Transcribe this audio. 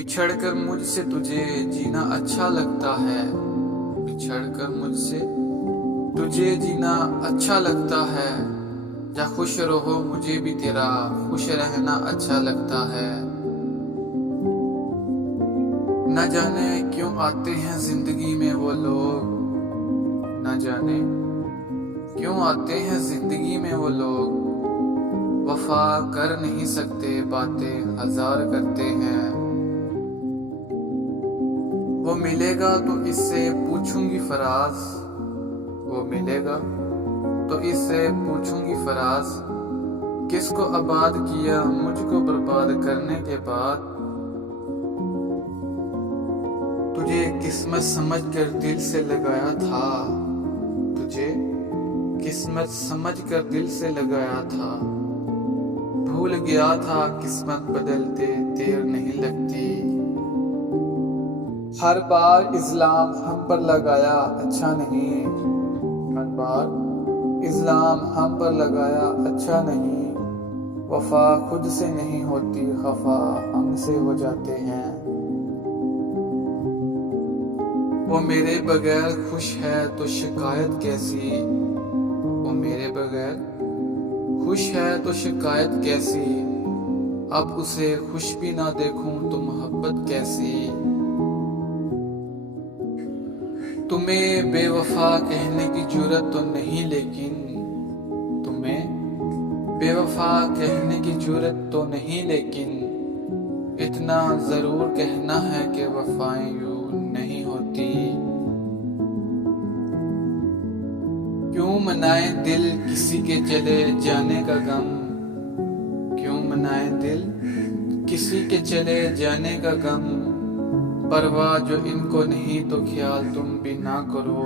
बिछड़ कर मुझसे तुझे जीना अच्छा लगता है। बिछड़ कर मुझसे तुझे जीना अच्छा लगता है। जा खुश रहो, मुझे भी तेरा खुश रहना अच्छा लगता है। न जाने क्यों आते हैं जिंदगी में वो लोग, न जाने क्यों आते हैं जिंदगी में वो लोग। वफा कर नहीं सकते, बातें हजार करते हैं। वो मिलेगा तो इससे पूछूंगी फराज, वो मिलेगा तो इससे पूछूंगी फराज। किसको आबाद किया मुझको बर्बाद करने के बाद। तुझे किस्मत समझ कर दिल से लगाया था, तुझे किस्मत समझ कर दिल से लगाया था। भूल गया था किस्मत बदलते देर नहीं लगती। हर बार इल्जाम हम पर लगाया अच्छा नहीं, हर बार इल्जाम हम पर लगाया अच्छा नहीं। वफा खुद से नहीं होती, खफा हमसे हो जाते हैं। वो मेरे बगैर खुश है तो शिकायत कैसी, वो मेरे बगैर खुश है तो शिकायत कैसी। अब उसे खुश भी ना देखूं तो मोहब्बत कैसी। तुम्हें बेवफा कहने की जरूरत तो नहीं, लेकिन तुम्हें बेवफा कहने की जरूरत तो नहीं, लेकिन इतना जरूर कहना है कि वफाएं यूं नहीं होती। क्यों मनाए दिल किसी के चले जाने का गम, क्यों मनाए दिल किसी के चले जाने का गम। परवाह जो इनको नहीं तो ख्याल तुम भी ना करो।